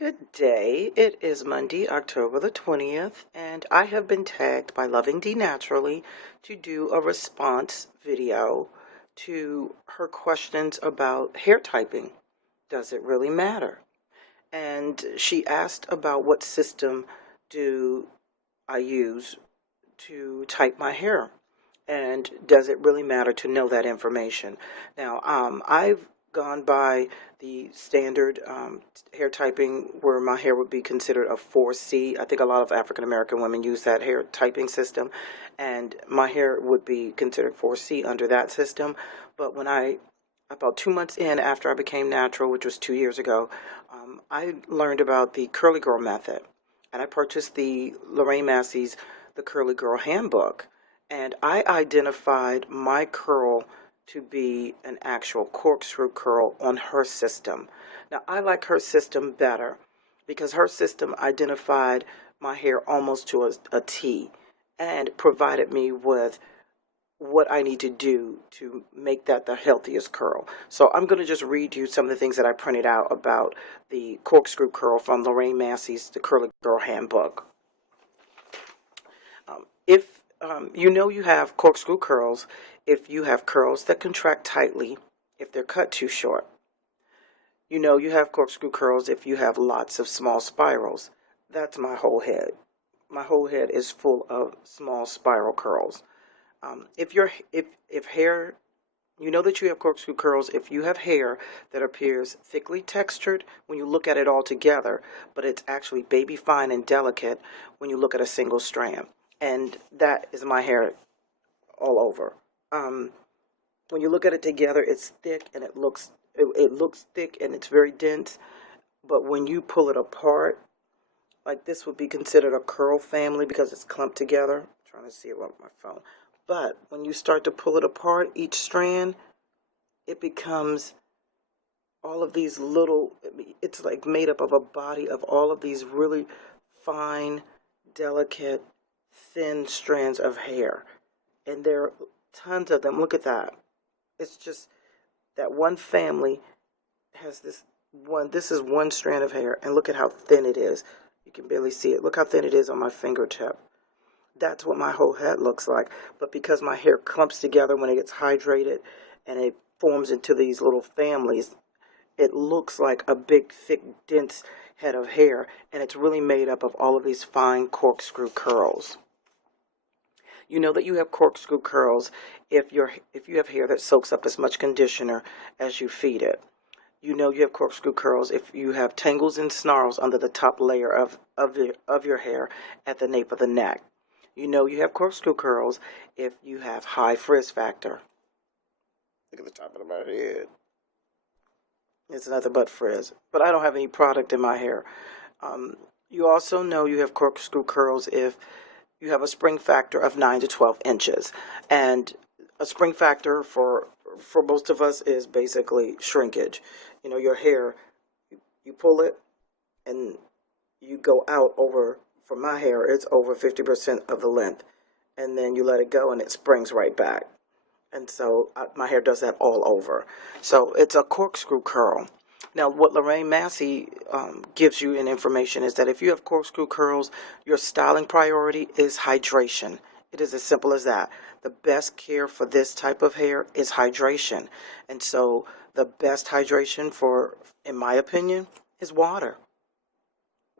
Good day. It is Monday, October the 20th, and I have been tagged by Lovingdeenaturally to do a response video to her questions about hair typing. Does it really matter? And she asked about what system do I use to type my hair, and does it really matter to know that information? Now, I've gone by the standard hair typing where my hair would be considered a 4C. I think a lot of African American women use that hair typing system, and my hair would be considered 4C under that system. But about 2 months in after I became natural, which was 2 years ago, I learned about the curly girl method, and I purchased the Lorraine Massey's The Curly Girl Handbook, and I identified my curl to be an actual corkscrew curl on her system. Now, I like her system better because her system identified my hair almost to a T and provided me with what I need to do to make that the healthiest curl. So I'm going to just read you some of the things that I printed out about the corkscrew curl from Lorraine Massey's The Curly Girl Handbook. If you know you have corkscrew curls, if you have curls that contract tightly, if they're cut too short. You know you have corkscrew curls if you have lots of small spirals. That's my whole head. My whole head is full of small spiral curls. If hair, you know that you have corkscrew curls if you have hair that appears thickly textured when you look at it all together, but it's actually baby fine and delicate when you look at a single strand. And that is my hair all over. When you look at it together, it's thick and it looks thick and it's very dense. But when you pull it apart, like this would be considered a curl family because it's clumped together. I'm trying to see it on my phone. But when you start to pull it apart, each strand, it becomes all of these little, it's like made up of a body of all of these really fine, delicate, thin strands of hair. And there are tons of them. Look at that. It's just that one family has this is one strand of hair, and look at how thin it is. You can barely see it. Look how thin it is on my fingertip. That's what my whole head looks like. But because my hair clumps together when it gets hydrated and it forms into these little families, it looks like a big, thick, dense head of hair, and it's really made up of all of these fine corkscrew curls. You know that you have corkscrew curls if you have hair that soaks up as much conditioner as you feed it. You know you have corkscrew curls if you have tangles and snarls under the top layer of your hair at the nape of the neck. You know you have corkscrew curls if you have high frizz factor. Look at the top of my head. It's nothing but frizz. But I don't have any product in my hair. You also know you have corkscrew curls if you have a spring factor of 9 to 12 inches. And a spring factor for most of us is basically shrinkage. You know, your hair, you pull it and you go out over, for my hair, it's over 50% of the length. And then you let it go and it springs right back. And so my hair does that all over. So it's a corkscrew curl. Now, what Lorraine Massey gives you in information is that if you have corkscrew curls, your styling priority is hydration. It is as simple as that. The best care for this type of hair is hydration. And so the best hydration for, in my opinion, is water.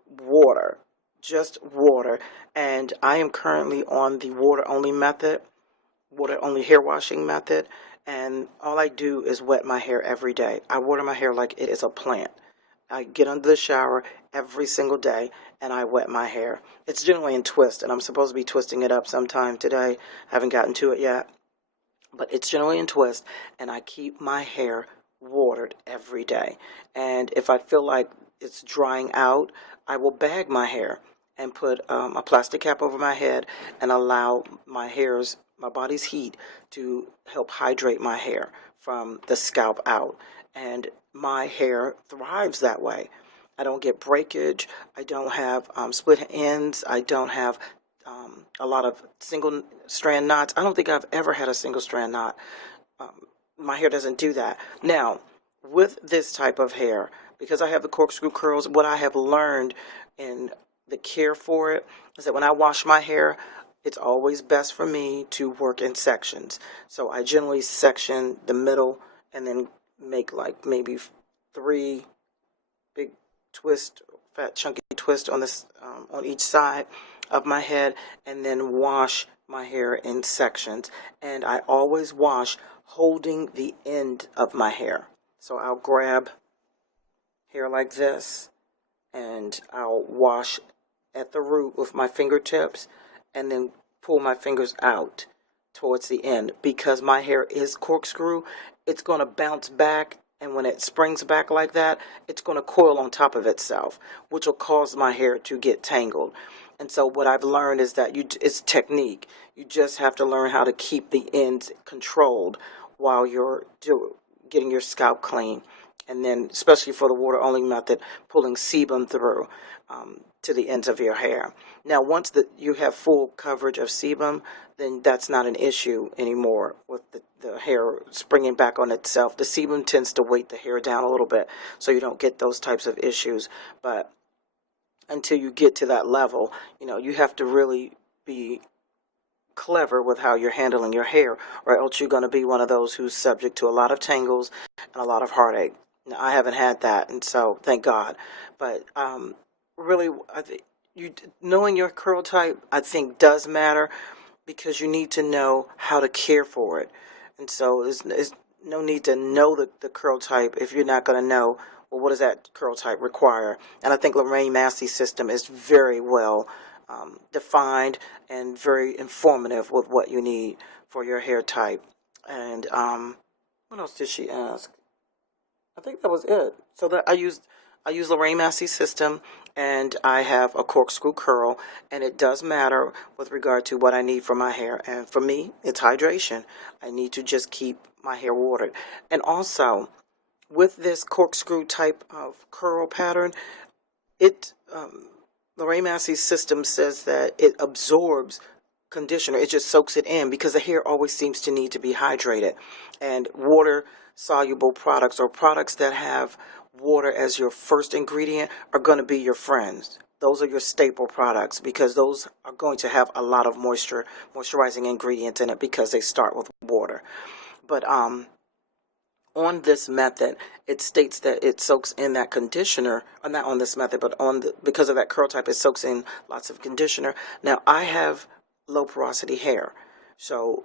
Water. Just water. And I am currently on the water-only method, water-only hair washing method. And all I do is wet my hair every day. I water my hair like it is a plant. I get under the shower every single day and I wet my hair. It's generally in twist, and I'm supposed to be twisting it up sometime today. I haven't gotten to it yet. But it's generally in twist, and I keep my hair watered every day. And if I feel like it's drying out, I will bag my hair and put a plastic cap over my head and allow my body's heat to help hydrate my hair from the scalp out. And my hair thrives that way. I don't get breakage. I don't have split ends. I don't have a lot of single strand knots. I don't think I've ever had a single strand knot. My hair doesn't do that. Now, with this type of hair, because I have the corkscrew curls, what I have learned in the care for it is that when I wash my hair, it's always best for me to work in sections. So I generally section the middle and then make like maybe 3 big twist, fat chunky twist on this on each side of my head, and then wash my hair in sections. And I always wash holding the end of my hair. So I'll grab hair like this, and I'll wash at the root with my fingertips, and then pull my fingers out towards the end. Because my hair is corkscrew, it's going to bounce back, and when it springs back like that, it's going to coil on top of itself, which will cause my hair to get tangled. And so what I've learned is that it's technique. You just have to learn how to keep the ends controlled while you're getting your scalp clean. And then, especially for the water only method, pulling sebum through to the ends of your hair. Now, once you have full coverage of sebum, then that's not an issue anymore with the hair springing back on itself. The sebum tends to weight the hair down a little bit, so you don't get those types of issues. But until you get to that level, you have to really be clever with how you're handling your hair, or else you're going to be one of those who's subject to a lot of tangles and a lot of heartache. Now, I haven't had that, and so thank God. But really, I think knowing your curl type, I think, does matter, because you need to know how to care for it. And so there's no need to know the curl type if you're not going to know, well, what does that curl type require? And I think Lorraine Massey's system is very well defined and very informative with what you need for your hair type. And what else did she ask? I think that was it. So that I use Lorraine Massey's system, and I have a corkscrew curl, and it does matter with regard to what I need for my hair. And for me, it's hydration. I need to just keep my hair watered. And also, with this corkscrew type of curl pattern, it Lorraine Massey's system says that it absorbs conditioner. It just soaks it in, because the hair always seems to need to be hydrated. And water soluble products, or products that have water as your first ingredient, are going to be your friends. Those are your staple products, because those are going to have a lot of moisturizing ingredients in it, because they start with water. But on this method, it states that it soaks in that conditioner, or not on this method, but because of that curl type, it soaks in lots of conditioner. Now, I have low porosity hair, so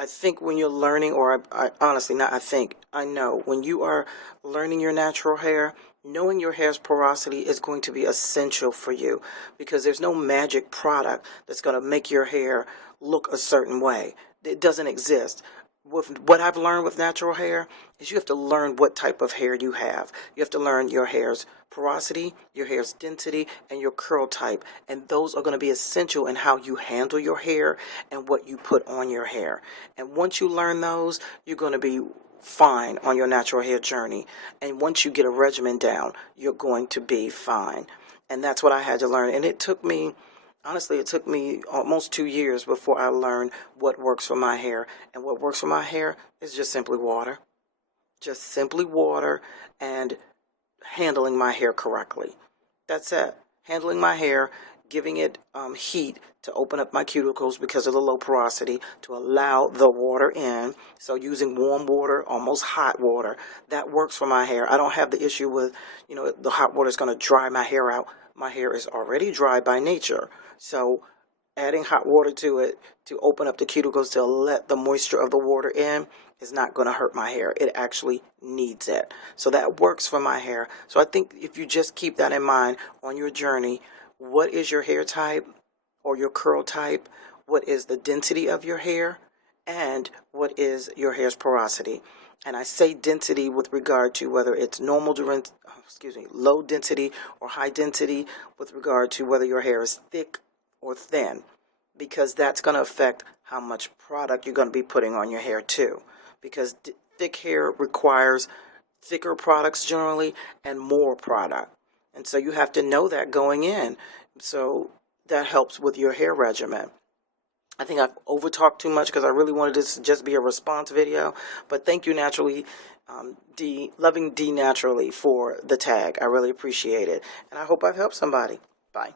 I think when you're learning, or I honestly, not I think, I know, when you are learning your natural hair, knowing your hair's porosity is going to be essential for you, because there's no magic product that's going to make your hair look a certain way. It doesn't exist. With what I've learned with natural hair is you have to learn what type of hair you have. You have to learn your hair's porosity, your hair's density, and your curl type. And those are going to be essential in how you handle your hair and what you put on your hair. And once you learn those, you're going to be fine on your natural hair journey. And once you get a regimen down, you're going to be fine. And that's what I had to learn. And it took me, honestly, it took me almost 2 years before I learned what works for my hair. And what works for my hair is just simply water. Just simply water, and handling my hair correctly. That's it. Handling my hair, giving it heat to open up my cuticles because of the low porosity, to allow the water in. So using warm water, almost hot water, that works for my hair. I don't have the issue with, the hot water is going to dry my hair out. My hair is already dry by nature. So adding hot water to it to open up the cuticles to let the moisture of the water in is not going to hurt my hair. It actually needs it. So that works for my hair. So I think if you just keep that in mind on your journey, what is your hair type or your curl type? What is the density of your hair? And what is your hair's porosity? And I say density with regard to whether it's low density or high density, with regard to whether your hair is thick or thin, because that's going to affect how much product you're going to be putting on your hair too, because thick hair requires thicker products generally and more product, and so you have to know that going in, so that helps with your hair regimen. I think I've over talked too much, because I really wanted this to just be a response video, but thank you, Naturally, Loving D Naturally for the tag. I really appreciate it. And I hope I've helped somebody. Bye.